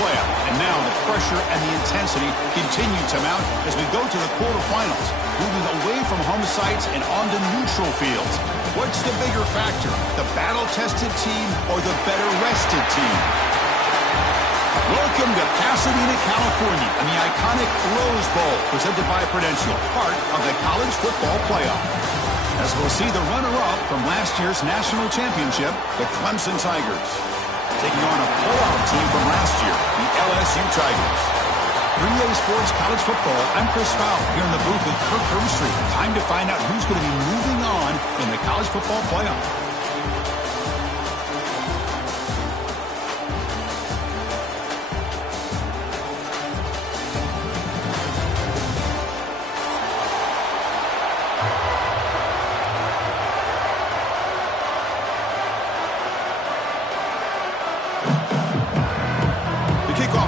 playoff. And now the pressure and the intensity continue to mount as we go to the quarterfinals, moving away from home sites and onto neutral fields. What's the bigger factor, the battle-tested team or the better-rested team? Welcome to Pasadena, California, and the iconic Rose Bowl, presented by Prudential, part of the College Football Playoff. As we'll see the runner-up from last year's national championship, the Clemson Tigers, taking on a playoff team from last year, the LSU Tigers. 3A Sports College Football, I'm Chris Fowler, here in the booth with Kirk Herbstreit. Time to find out who's going to be moving on in the College Football Playoff.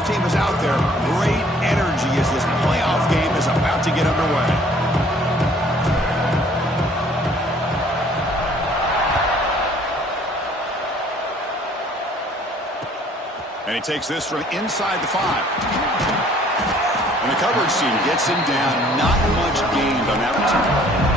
Team is out there. Great energy as this playoff game is about to get underway. And he takes this from inside the 5. And the coverage team gets him down. Not much gained on that return.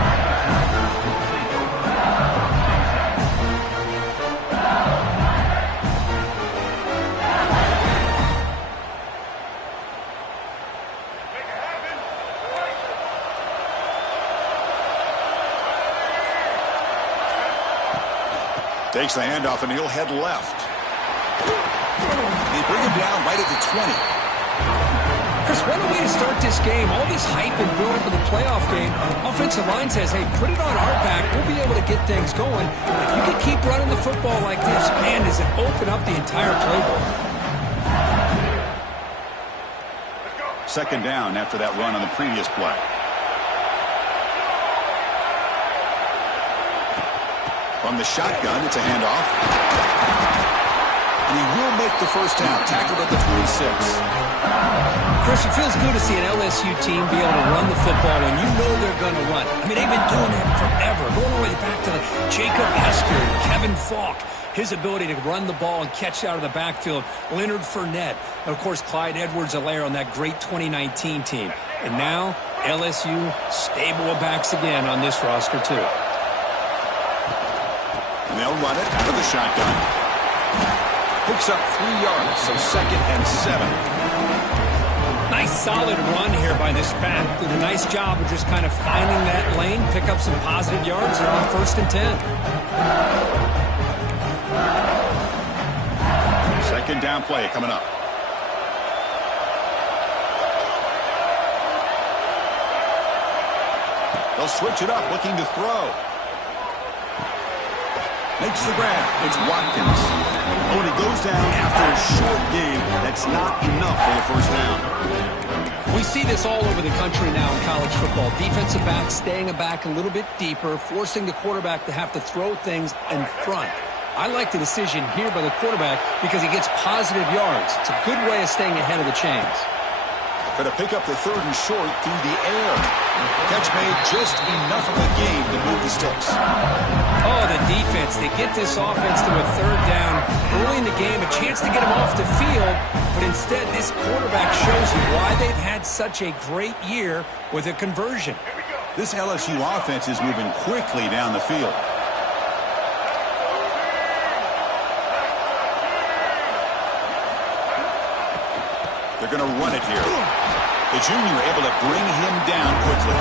Takes the handoff, and he'll head left. They bring him down right at the 20. Chris, what a way to start this game. All this hype and build for the playoff game. Offensive line says, hey, put it on our back. We'll be able to get things going. If you can keep running the football like this, man, does it open up the entire playbook. Second down after that run on the previous play. From the shotgun, it's a handoff. And he will make the first down, tackled at the 26. Chris, it feels good to see an LSU team be able to run the football when you know they're going to run. I mean, they've been doing that forever, going all the way back to Jacob Hester, Kevin Falk, his ability to run the ball and catch out of the backfield, Leonard Fournette, and, of course, Clyde Edwards-Helaire on that great 2019 team. And now, LSU stable of backs again on this roster, too. And they'll run it out of the shotgun. Picks up 3 yards, so 2nd and 7. Nice solid run here by this back. Did a nice job of just kind of finding that lane, pick up some positive yards. They're on 1st and 10. 2nd down play coming up. They'll switch it up, looking to throw. Makes the grab. It's Watkins. Oh, and he goes down after a short game. That's not enough for the first down. We see this all over the country now in college football. Defensive backs staying back a little bit deeper, forcing the quarterback to have to throw things in front. I like the decision here by the quarterback because he gets positive yards. It's a good way of staying ahead of the chains. Going to pick up the 3rd and short through the air. Catch made just enough of a gain to move the sticks. Oh, the defense. They get this offense to a 3rd down early in the game, a chance to get them off the field, but instead this quarterback shows you why they've had such a great year with a conversion. This LSU offense is moving quickly down the field. They're going to run it here. The junior able to bring him down quickly.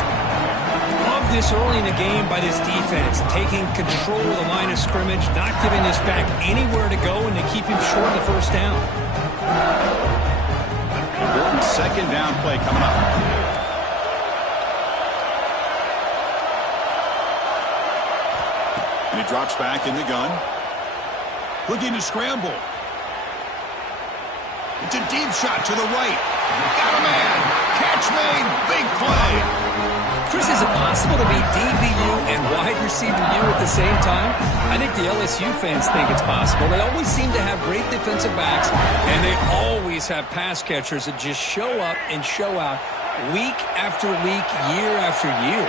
Love this early in the game by this defense, taking control of the line of scrimmage, not giving this back anywhere to go, and they keep him short of the first down. Important 2nd down play coming up. And he drops back in the gun. Looking to scramble. It's a deep shot to the right. Got a man. Catch made. Big play. Chris, is it possible to be DBU and wide receiver U at the same time? I think the LSU fans think it's possible. They always seem to have great defensive backs, and they always have pass catchers that just show up and show out week after week, year after year.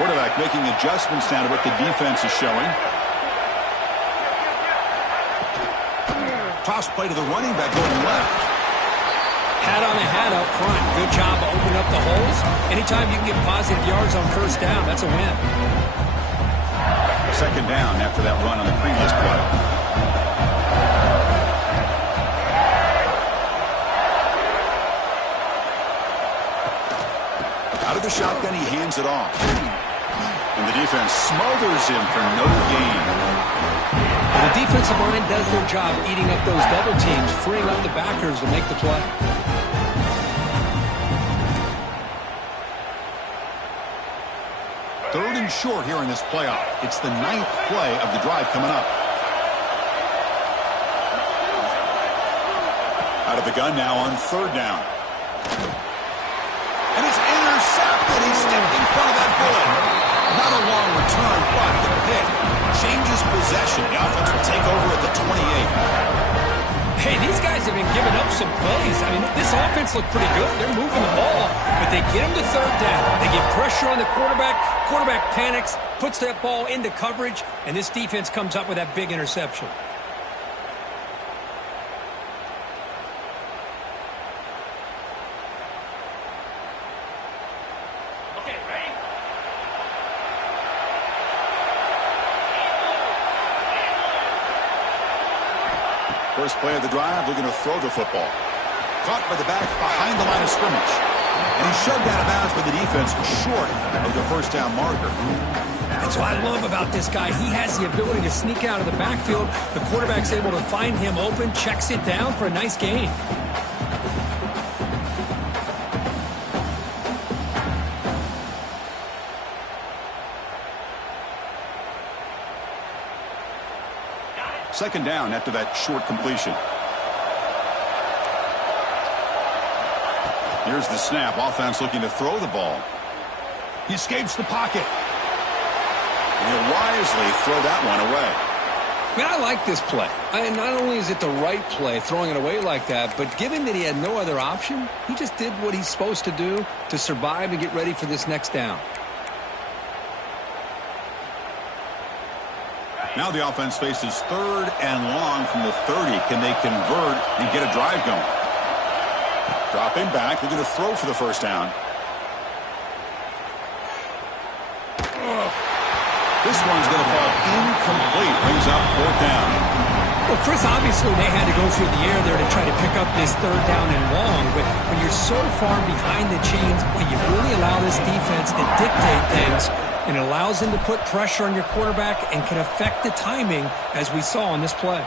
Quarterback making adjustments now to what the defense is showing. Toss play to the running back going left. Hat on the hat up front. Good job of opening up the holes. Anytime you can get positive yards on first down, that's a win. Second down after that run on the previous play. Out of the shotgun, he hands it off. And the defense smothers him for no gain. And the defensive line does their job eating up those double teams, freeing up the backers to make the play. Third and short here in this playoff. It's the 9th play of the drive coming up. Out of the gun now on third down. And it's intercepted. He stepped in front of that bullet. Not a long return, but the pick changes possession. The offense will take over at the 28. Hey, these guys have been giving up some plays. I mean, this offense looked pretty good. They're moving the ball, but they get him to third down. They get pressure on the quarterback. Quarterback panics, puts that ball into coverage, and this defense comes up with that big interception. First play of the drive, looking to throw the football. Caught by the back behind the line of scrimmage. And he's shoved out of bounds by the defense short of the first down marker. That's what I love about this guy. He has the ability to sneak out of the backfield. The quarterback's able to find him open, checks it down for a nice gain. Second down after that short completion. Here's the snap. Offense looking to throw the ball. He escapes the pocket. And he'll wisely throw that one away. Man, I like this play. Not only is it the right play, throwing it away like that, but given that he had no other option, he just did what he's supposed to do to survive and get ready for this next down. Now the offense faces third and long from the 30. Can they convert and get a drive going? Dropping back. They're going to throw for the first down. This one's going to fall incomplete. Brings up fourth down. Well, Chris, obviously they had to go through the air there to try to pick up this third down and long. But when you're so far behind the chains, you really allow this defense to dictate things. And it allows them to put pressure on your quarterback and can affect the timing, as we saw on this play.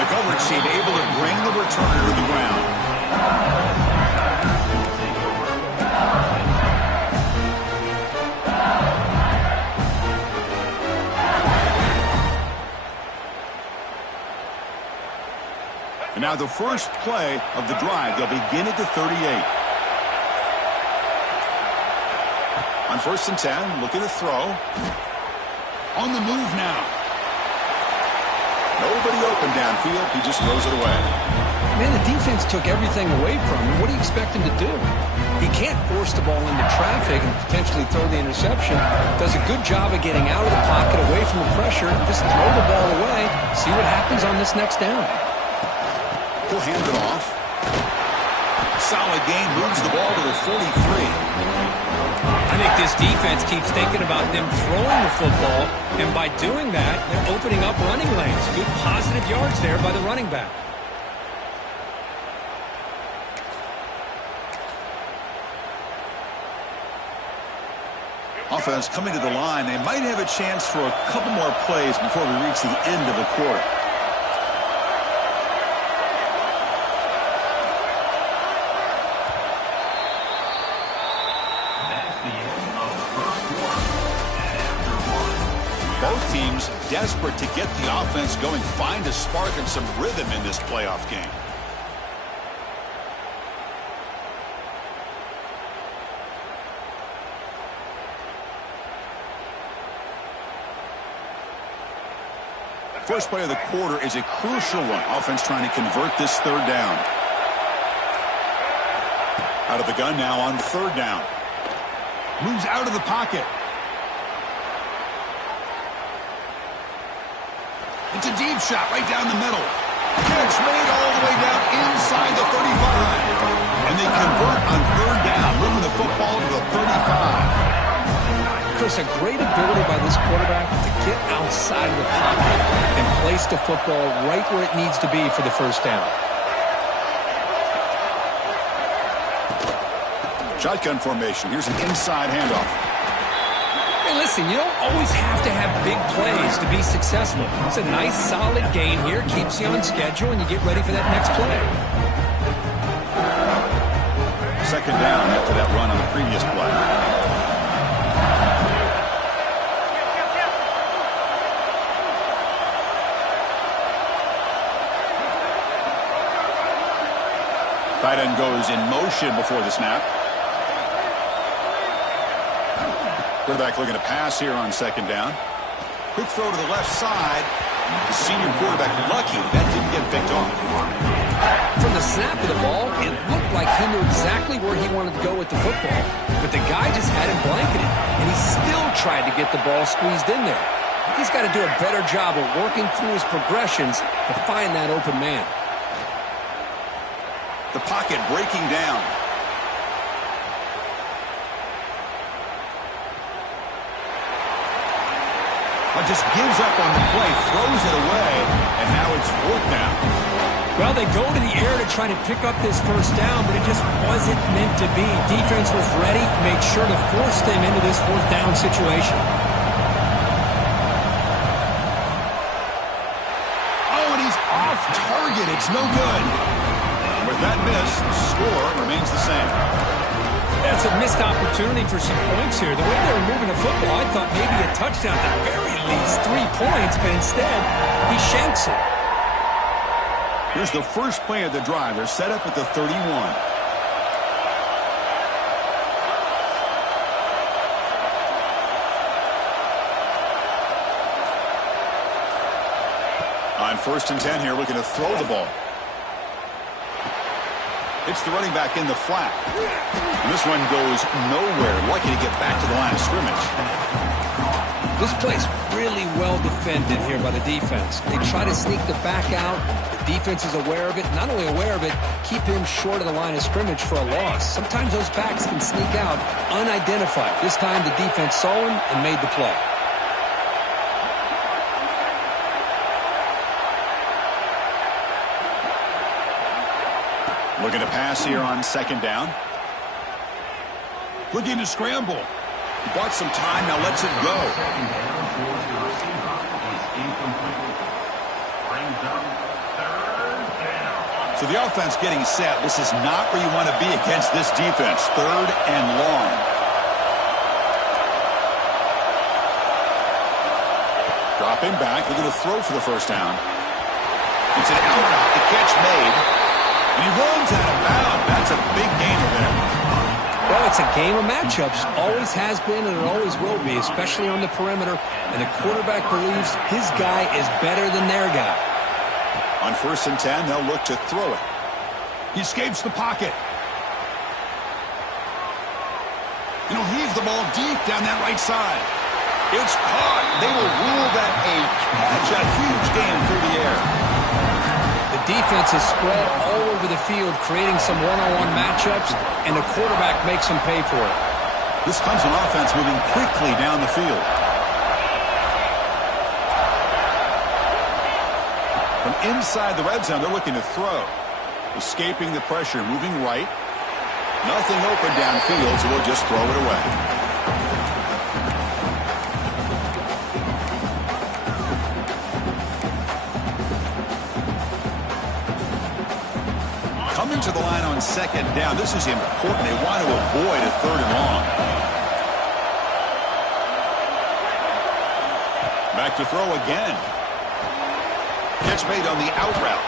The coverage team able to bring the returner to the ground. And now the first play of the drive. They'll begin at the 38. On first and 10, looking to throw. On the move now. Nobody open downfield. He just throws it away. Man, the defense took everything away from him. What do you expect him to do? He can't force the ball into traffic and potentially throw the interception. Does a good job of getting out of the pocket, away from the pressure, and just throw the ball away. See what happens on this next down. He'll hand it off. Solid gain, moves the ball to the 43. I think this defense keeps thinking about them throwing the football, and by doing that, they're opening up running lanes. Good positive yards there by the running back. Offense coming to the line. They might have a chance for a couple more plays before we reach the end of the quarter. Both teams desperate to get the offense going, find a spark and some rhythm in this playoff game. First play of the quarter is a crucial one. Offense trying to convert this third down. Out of the gun now on third down. Moves out of the pocket. It's a deep shot right down the middle. Catch made all the way down inside the 35. And they convert on third down, moving the football to the 35. Chris, a great ability by this quarterback to get outside of the pocket and place the football right where it needs to be for the first down. Shotgun formation. Here's an inside handoff. Hey, listen, you don't always have to have big plays to be successful. It's a nice, solid gain here. Keeps you on schedule, and you get ready for that next play. Second down after that run on the previous play. Tight end goes in motion before the snap. Quarterback looking to pass here on second down. Quick throw to the left side. The senior quarterback lucky that didn't get picked off. From the snap of the ball, it looked like he knew exactly where he wanted to go with the football. But the guy just had him blanketed, and he still tried to get the ball squeezed in there. I think he's got to do a better job of working through his progressions to find that open man. The pocket breaking down. Just gives up on the play, throws it away, and now it's fourth down. Well, they go to the air to try to pick up this first down, but it just wasn't meant to be. Defense was ready, made sure to force them into this fourth down situation. Oh, and he's off target. It's no good. With that miss, the score remains the same. That's a missed opportunity for some points here. The way they were moving the football, I thought maybe a touchdown, at the very least 3 points, but instead, he shanks it. Here's the first play of the drive. They're set up at the 31. On 1st and 10 here, looking to throw the ball. It's the running back in the flat. And this one goes nowhere. Lucky to get back to the line of scrimmage. This play's really well defended here by the defense. They try to sneak the back out. The defense is aware of it. Not only aware of it, keep him short of the line of scrimmage for a loss. Sometimes those backs can sneak out unidentified. This time the defense saw him and made the play. Looking to pass here on second down. Looking to scramble. He bought some time, now lets it go. So the offense getting set. This is not where you want to be against this defense. 3rd and long. Dropping back, looking to throw for the first down. It's an out route. The catch made. And he runs out of bounds. That's a big gainer there. Well, it's a game of matchups. Always has been and it always will be, especially on the perimeter. And the quarterback believes his guy is better than their guy. On 1st and 10, they'll look to throw it. He escapes the pocket. And he'll heave the ball deep down that right side. It's caught. They will rule that a catch. A huge gain through the air. The defense is spread all over the field, creating some one-on-one matchups, and the quarterback makes them pay for it. This comes an offense moving quickly down the field. From inside the red zone, they're looking to throw. Escaping the pressure, moving right. Nothing open downfield, so we'll just throw it away. Coming to the line on second down. This is important. They want to avoid a 3rd and long. Back to throw again. Catch made on the out route.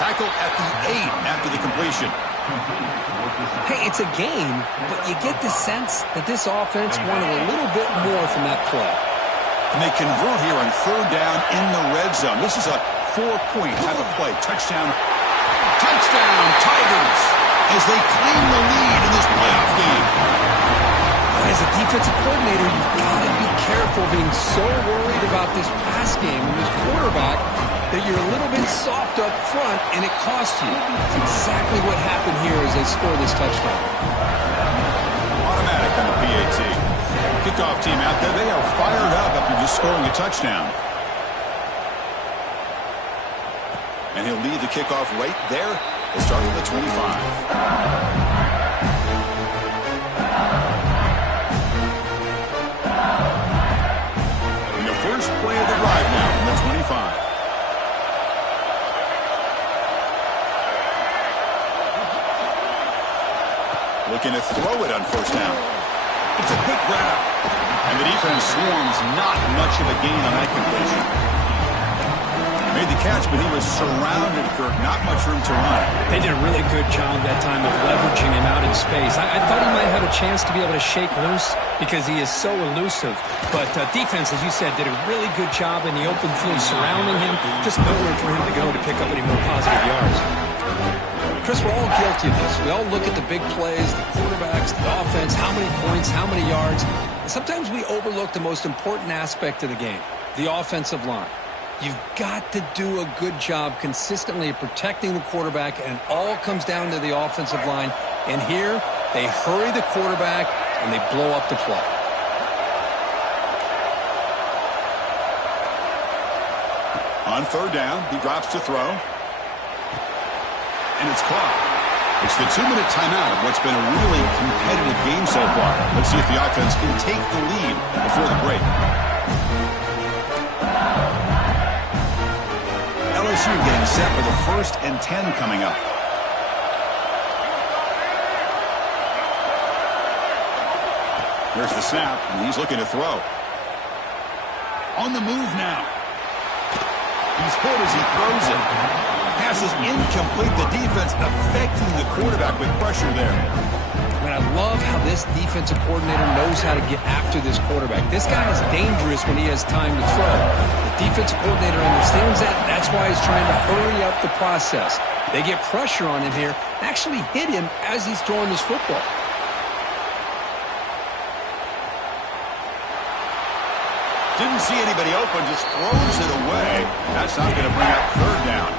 Tackle at the 8 after the completion. Hey, it's a game, but you get the sense that this offense wanted a little bit more from that play. And they convert here on 3rd down in the red zone. This is a 4-point type of play. Touchdown. Touchdown, Tigers, as they claim the lead in this playoff game. As a defensive coordinator, you've got to be careful being so worried about this pass game and this quarterback that you're a little bit soft up front, and it costs you. It's exactly what happened here as they score this touchdown. Automatic on the PAT. Kickoff team out there, they are fired up after just scoring a touchdown. And he'll lead the kickoff right there. He'll start from the 25. First play of the drive now from the 25. Looking to throw it on first down. It's a quick grab. And the defense swarms, not much of a gain on that completion. Made the catch, but he was surrounded, Kirk. Not much room to run. They did a really good job that time of leveraging him out in space. I thought he might have a chance to be able to shake loose because he is so elusive. But defense, as you said, did a really good job in the open field surrounding him. Just nowhere for him to go to pick up any more positive yards. Chris, we're all guilty of this. We all look at the big plays, the quarterbacks, the offense, how many points, how many yards. And sometimes we overlook the most important aspect of the game, the offensive line. You've got to do a good job consistently of protecting the quarterback, and it all comes down to the offensive line. And here, they hurry the quarterback, and they blow up the play. On third down, he drops to throw. And it's caught. It's the 2-minute timeout of what's been a really competitive game so far. Let's see if the offense can take the lead before the break. LSU getting set for the 1st and 10 coming up. Here's the snap, and he's looking to throw. On the move now. He's hit as he throws it. Pass is incomplete. The defense affecting the quarterback with pressure there. I love how this defensive coordinator knows how to get after this quarterback. This guy is dangerous when he has time to throw. The defensive coordinator understands that. That's why he's trying to hurry up the process. They get pressure on him here, actually hit him as he's throwing this football. Didn't see anybody open, just throws it away. That's not going to bring up third down.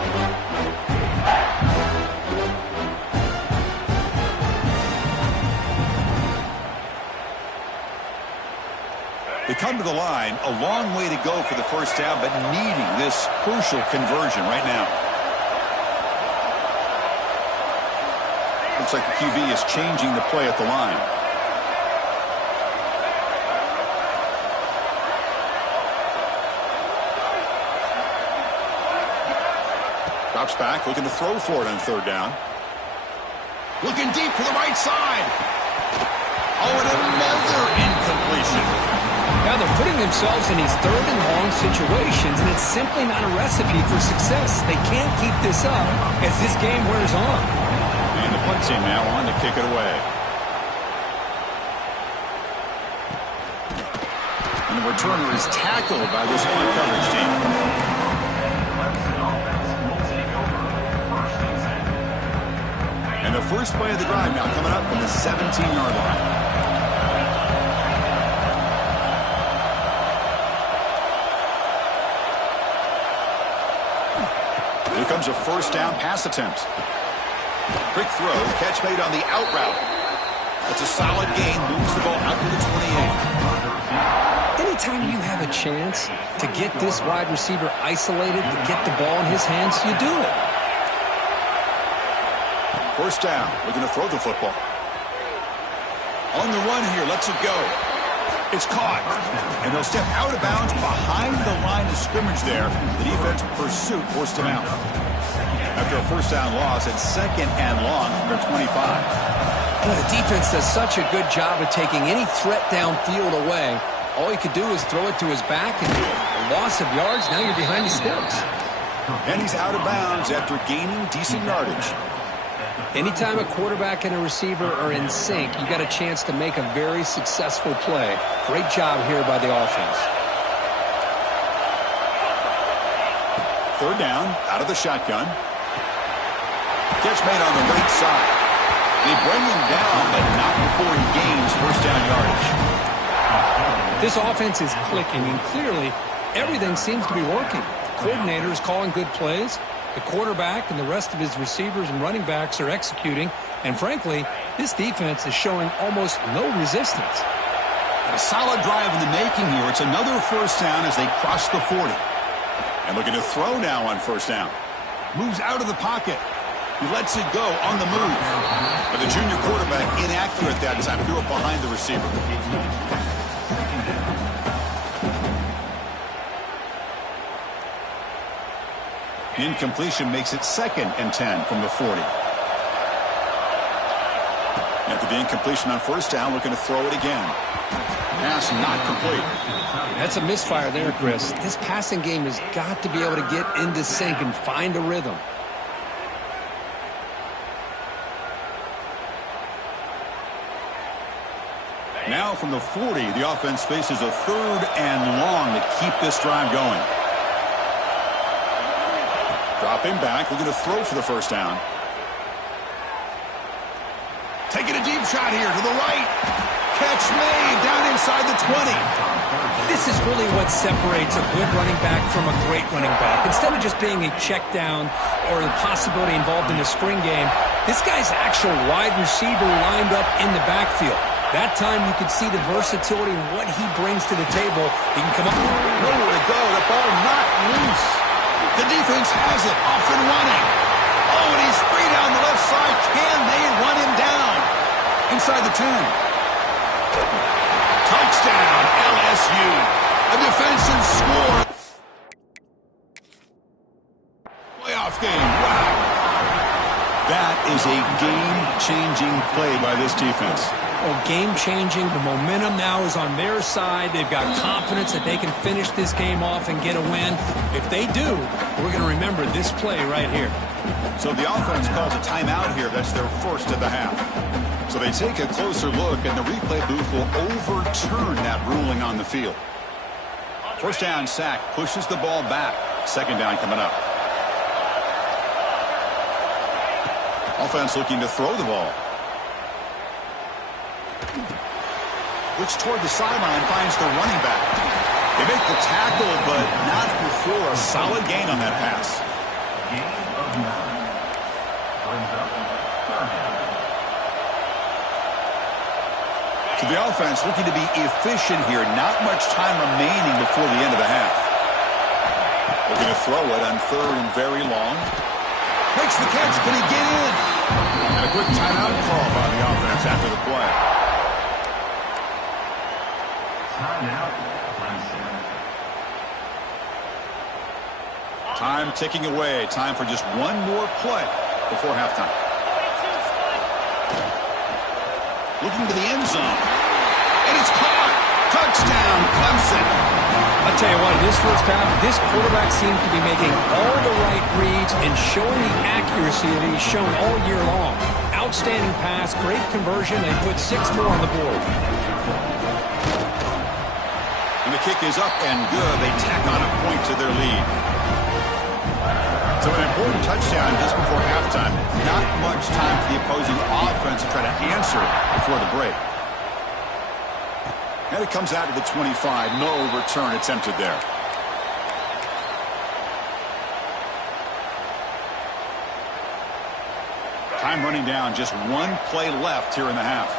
They come to the line, a long way to go for the first down, but needing this crucial conversion right now. Looks like the QB is changing the play at the line. Drops back, looking to throw for it on third down. Looking deep to the right side. Oh, and another incompletion. Now they're putting themselves in these third and long situations, and it's simply not a recipe for success. They can't keep this up as this game wears on. And the punt team now on to kick it away. And the returner is tackled by this punt coverage team. And the first play of the drive now coming up from the 17-yard line. Here comes a first down pass attempt. Quick throw, catch made on the out route. It's a solid gain, moves the ball out to the 28. Anytime you have a chance to get this wide receiver isolated, to get the ball in his hands, you do it. First down, looking to throw the football. On the run here, lets it go. It's caught. And they'll step out of bounds behind the line of scrimmage there. The defense pursuit forced him out. After a first down loss, it's 2nd and long from their 25. Well, the defense does such a good job of taking any threat downfield away. All he could do is throw it to his back, and a loss of yards, now you're behind the sticks. And he's out of bounds after gaining decent yardage. Anytime a quarterback and a receiver are in sync, you got a chance to make a very successful play. Great job here by the offense. Third down, out of the shotgun. Catch made on the right side. They bring him down, but not before he gains first down yardage. This offense is clicking, and clearly everything seems to be working. coordinator is calling good plays. The quarterback and the rest of his receivers and running backs are executing. And frankly, this defense is showing almost no resistance. A solid drive in the making here. It's another first down as they cross the 40. And looking to throw now on first down. Moves out of the pocket. He lets it go on the move. But the junior quarterback inaccurate that time. Threw it behind the receiver. Incompletion makes it 2nd and 10 from the 40. After the incompletion on first down, looking to throw it again. Pass not complete. That's a misfire there, Chris. This passing game has got to be able to get into sync and find a rhythm. Now from the 40, the offense faces a 3rd and long to keep this drive going. Dropping back, looking to throw for the first down. Taking a deep shot here to the right. Catch made down inside the 20. This is really what separates a good running back from a great running back. Instead of just being a check down or the possibility involved in the screen game, this guy's actual wide receiver lined up in the backfield. That time you could see the versatility and what he brings to the table. He can come up. Nowhere to go. The ball not loose. The defense has it. Off and running. Oh, and he's free down the left side. Can they run him down? Inside the 10. Touchdown, LSU. A defensive score. Playoff game. Wow. That is a game-changing play by this defense. Oh, game-changing. The momentum now is on their side. They've got confidence that they can finish this game off and get a win. If they do, we're going to remember this play right here. So the offense calls a timeout here. That's their first of the half. So they take a closer look, and the replay booth will overturn that ruling on the field. First down, sack, pushes the ball back. Second down coming up. Offense looking to throw the ball. Looks toward the sideline, finds the running back. They make the tackle, but not before a solid gain on that pass. So the offense looking to be efficient here. Not much time remaining before the end of the half. Looking to throw it on 3rd and very long. Makes the catch. Can he get in? And a quick timeout call by the offense after the play. Time ticking away. Time for just one more play before halftime. Looking to the end zone. And it's caught. Touchdown, Clemson. I'll tell you what, in this first half, this quarterback seems to be making all the right reads and showing the accuracy that he's shown all year long. Outstanding pass, great conversion. They put 6 more on the board. And the kick is up and good. They tack on a point to their lead. So an important touchdown just before halftime. Not much time for the opposing offense to try to answer before the break. And it comes out to the 25. No return attempted there. Time running down. Just one play left here in the half.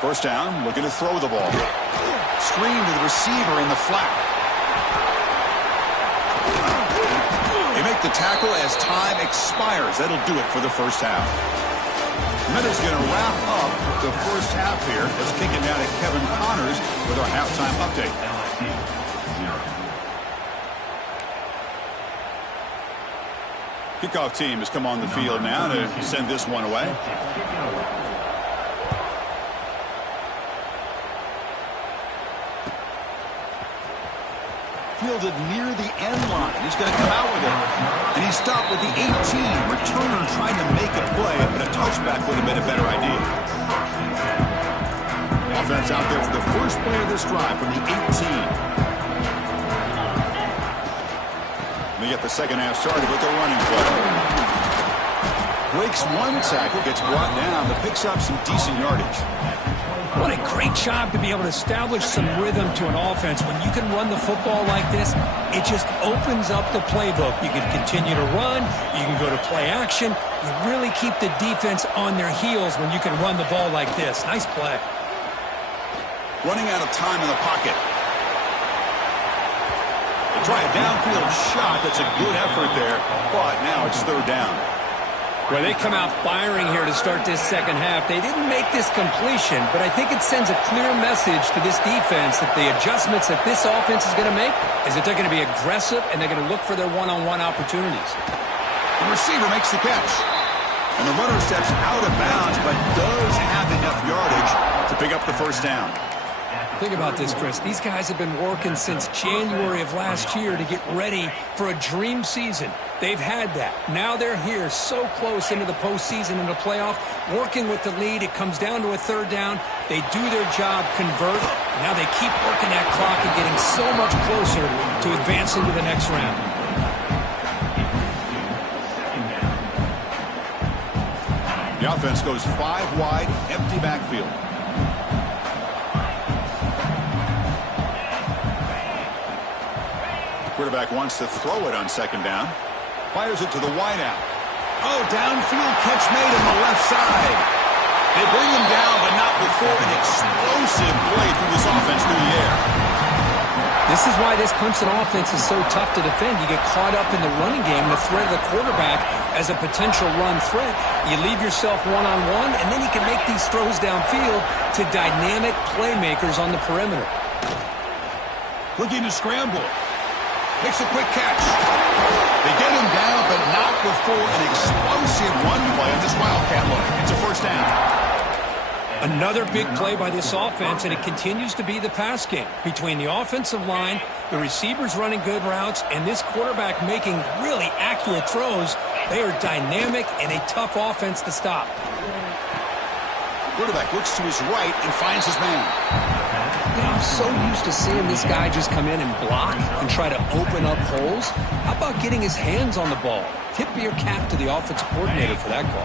First down, looking to throw the ball. Screen to the receiver in the flat. They make the tackle as time expires. That'll do it for the first half. Minutes going to wrap up the first half here. Let's kick it down to Kevin Connors with our halftime update. Kickoff team has come on the field now to send this one away. Fielded near the end line. He's going to come out with it. And he's stopped with the 18. Returner trying to make a play, but a touchback would have been a better idea. Offense out there for the first play of this drive from the 18. They get the second half started with their running play. Breaks one tackle, gets brought down, but picks up some decent yardage. What a great job to be able to establish some rhythm to an offense. When you can run the football like this, it just opens up the playbook. You can continue to run. You can go to play action. You really keep the defense on their heels when you can run the ball like this. Nice play. Running out of time in the pocket. They try a downfield shot. That's a good effort there, but now it's third down. Well, they come out firing here to start this second half. They didn't make this completion, but I think it sends a clear message to this defense that the adjustments that this offense is going to make is that they're going to be aggressive and they're going to look for their one-on-one opportunities. The receiver makes the catch. And the runner steps out of bounds, but does have enough yardage to pick up the first down. Think about this, Chris. These guys have been working since January of last year to get ready for a dream season. They've had that. Now they're here so close into the postseason and the playoff, working with the lead. It comes down to a third down. They do their job, convert. Now they keep working that clock and getting so much closer to advancing to the next round. The offense goes 5 wide, empty backfield. Quarterback wants to throw it on second down. Fires it to the wideout. Oh, downfield catch made on the left side. They bring him down, but not before an explosive play through this offense through the air. This is why this Clemson offense is so tough to defend. You get caught up in the running game, the threat of the quarterback as a potential run threat. You leave yourself one-on-one, and then you can make these throws downfield to dynamic playmakers on the perimeter. Looking to scramble. Makes a quick catch. They get him down, but not before an explosive run play on this Wildcat look. It's a first down. Another big play by this offense, and it continues to be the pass game. Between the offensive line, the receivers running good routes, and this quarterback making really accurate throws, they are dynamic and a tough offense to stop. Quarterback looks to his right and finds his man. You know, I'm so used to seeing this guy just come in and block and try to open up holes. How about getting his hands on the ball? Tip of your cap to the offensive coordinator for that call.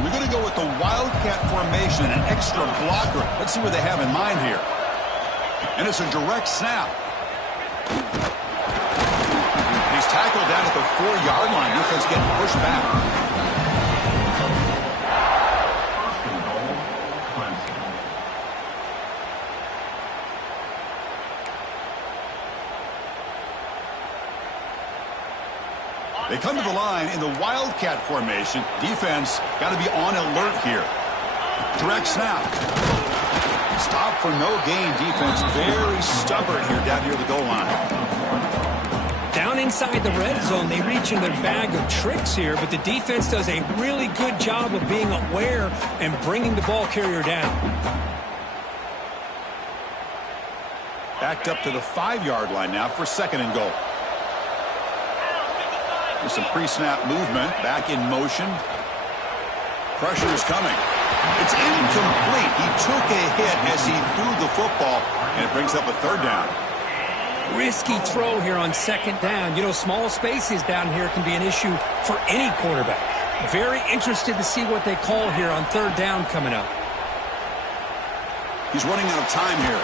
We're going to go with the Wildcat formation, an extra blocker. Let's see what they have in mind here. And it's a direct snap. He's tackled down at the 4-yard line. Defense getting pushed back. They come to the line in the Wildcat formation. Defense got to be on alert here. Direct snap. Stop for no gain. Defense very stubborn here down near the goal line. Down inside the red zone, they reach in their bag of tricks here, but the defense does a really good job of being aware and bringing the ball carrier down. Backed up to the 5-yard line now for second and goal. With some pre-snap movement, back in motion. Pressure is coming. It's incomplete. He took a hit as he threw the football, and it brings up a third down. Risky throw here on second down. You know, small spaces down here can be an issue for any quarterback. Very interested to see what they call here on third down coming up. He's running out of time here.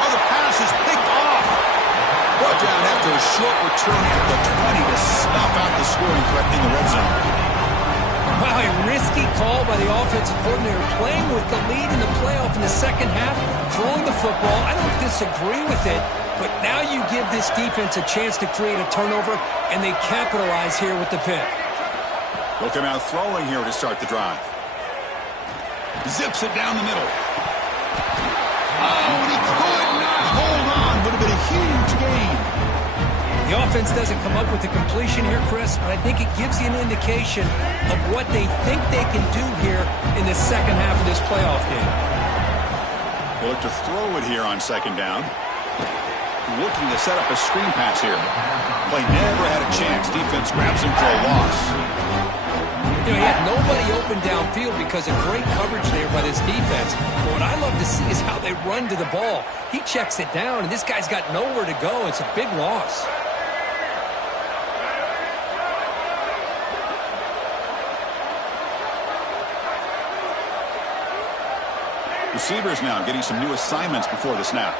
Oh, the pass is picked off. Brought down after a short return at the 20 to snuff out the scoring threat in the red zone. Wow, a risky call by the offensive coordinator, playing with the lead in the playoff in the second half, throwing the football. I don't disagree with it, but now you give this defense a chance to create a turnover, and they capitalize here with the pick. They'll come out throwing here to start the drive. Zips it down the middle. Oh, and he could not hold on. Would have been a huge gain. The offense doesn't come up with the completion here, Chris, but I think it gives you an indication of what they think they can do here in the second half of this playoff game. They look to throw it here on second down. Looking to set up a screen pass here. Play never had a chance. Defense grabs him for a loss. You know, he had nobody open downfield because of great coverage there by this defense. But what I love to see is how they run to the ball. He checks it down, and this guy's got nowhere to go. It's a big loss. Receivers now getting some new assignments before the snap.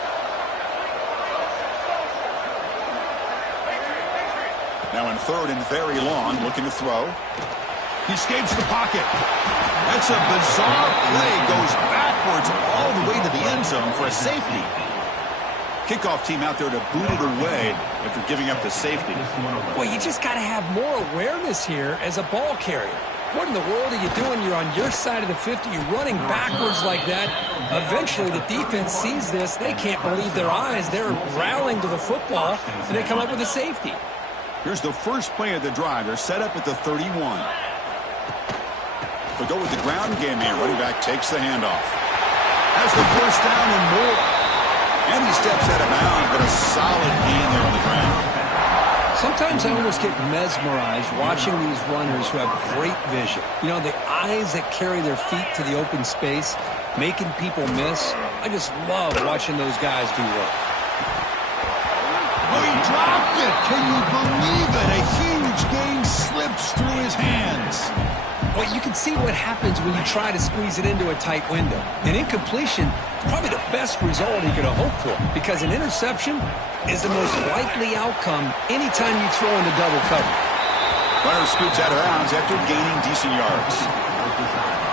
Now in third and very long, looking to throw. He escapes the pocket. That's a bizarre play. Goes backwards all the way to the end zone for a safety. Kickoff team out there to boot it away after giving up the safety. Well, you just got to have more awareness here as a ball carrier. What in the world are you doing? You're on your side of the 50. You're running backwards like that. Eventually, the defense sees this. They can't believe their eyes. They're rallying to the football, and they come up with a safety. Here's the first play of the drive. They're set up at the 31. They'll go with the ground game here. Running back takes the handoff. Has the first down and more. And he steps out of bounds, but a solid gain there on the ground. Sometimes I almost get mesmerized watching these runners who have great vision. You know, the eyes that carry their feet to the open space, making people miss. I just love watching those guys do work. Oh, he dropped it. Can you believe it? A huge gain slips through his hands. Well, you can see what happens when you try to squeeze it into a tight window. An incompletion is probably the best result he could have hoped for, because an interception is the most likely outcome anytime you throw into double cover. Runner scoots out of bounds after gaining decent yards.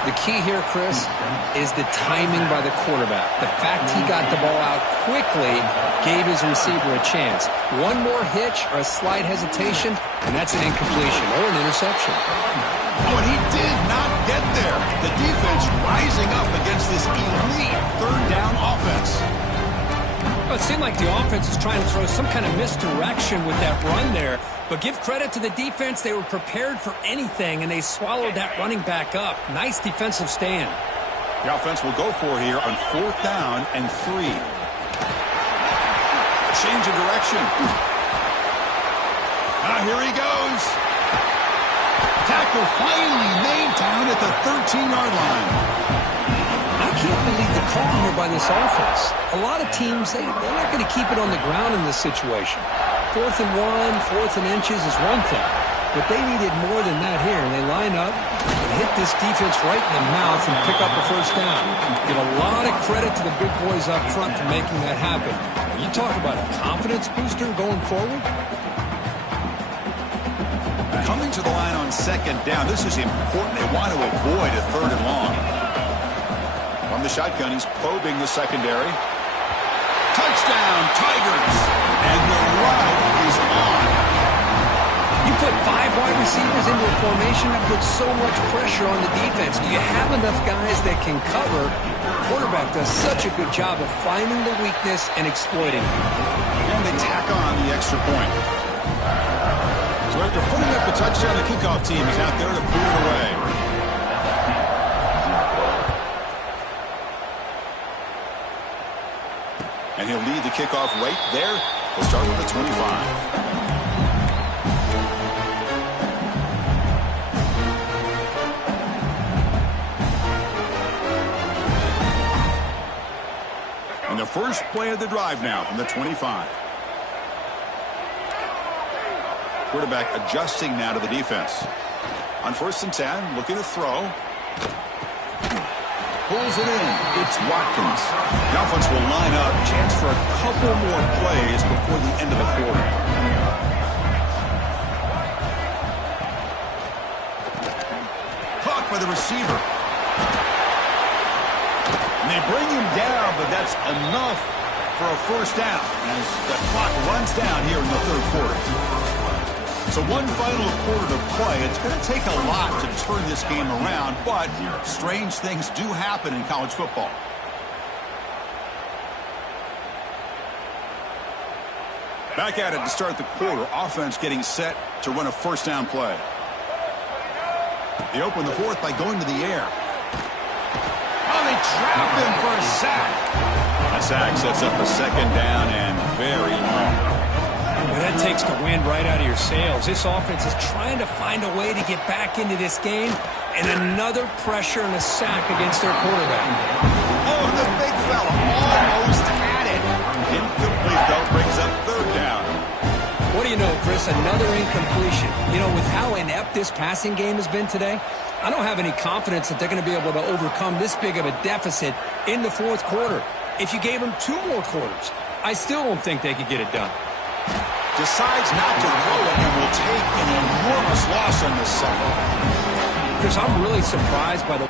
The key here, Chris, is the timing by the quarterback. The fact he got the ball out quickly gave his receiver a chance. One more hitch or a slight hesitation, and that's an incompletion or an interception. Oh, and he did not get there. The defense rising up against this elite third down offense. Well, it seemed like the offense was trying to throw some kind of misdirection with that run there. But give credit to the defense. They were prepared for anything, and they swallowed that running back up. Nice defensive stand. The offense will go for it here on 4th down and 3. Change of direction. Here he goes. Tackle finally made down at the 13-yard line. I can't believe the call here by this offense. A lot of teams, they're not going to keep it on the ground in this situation. 4th and 1, 4th and inches is one thing. But they needed more than that here. And they line up and hit this defense right in the mouth and pick up a first down. Give a lot of credit to the big boys up front for making that happen. You talk about a confidence booster going forward. Coming to the line on 2nd down. This is important. They want to avoid a 3rd and long. From the shotgun, he's probing the secondary. Touchdown, Tigers! And the route is on. You put 5 wide receivers into a formation that puts so much pressure on the defense. Do you have enough guys that can cover? The quarterback does such a good job of finding the weakness and exploiting it. And they tack on the extra point. So after putting up the touchdown, the kickoff team is out there to boot it away. And he'll lead the kickoff right there. We'll start with the 25. And the first play of the drive now from the 25. Quarterback adjusting now to the defense. On 1st and 10, looking to throw. Pulls it in. It's Watkins. The offense will line up. Chance for a couple more plays before the end of the quarter. Caught by the receiver. And they bring him down, but that's enough for a first down as the clock runs down here in the 3rd quarter. So one final quarter to play. It's going to take a lot to turn this game around, but strange things do happen in college football. Back at it to start the quarter. Offense getting set to run a first down play. They open the 4th by going to the air. Oh, they trap him for a sack. A sack sets up a 2nd down and very long. Well, that takes the wind right out of your sails. This offense is trying to find a way to get back into this game, and another pressure and a sack against their quarterback. Oh, the big fella almost had it. Incomplete, though, brings up 3rd down. What do you know, Chris? Another incompletion. You know, with how inept this passing game has been today, I don't have any confidence that they're going to be able to overcome this big of a deficit in the fourth quarter. If you gave them 2 more quarters, I still don't think they could get it done. Decides not to throw it and will take an enormous loss on this second. Chris, I'm really surprised by the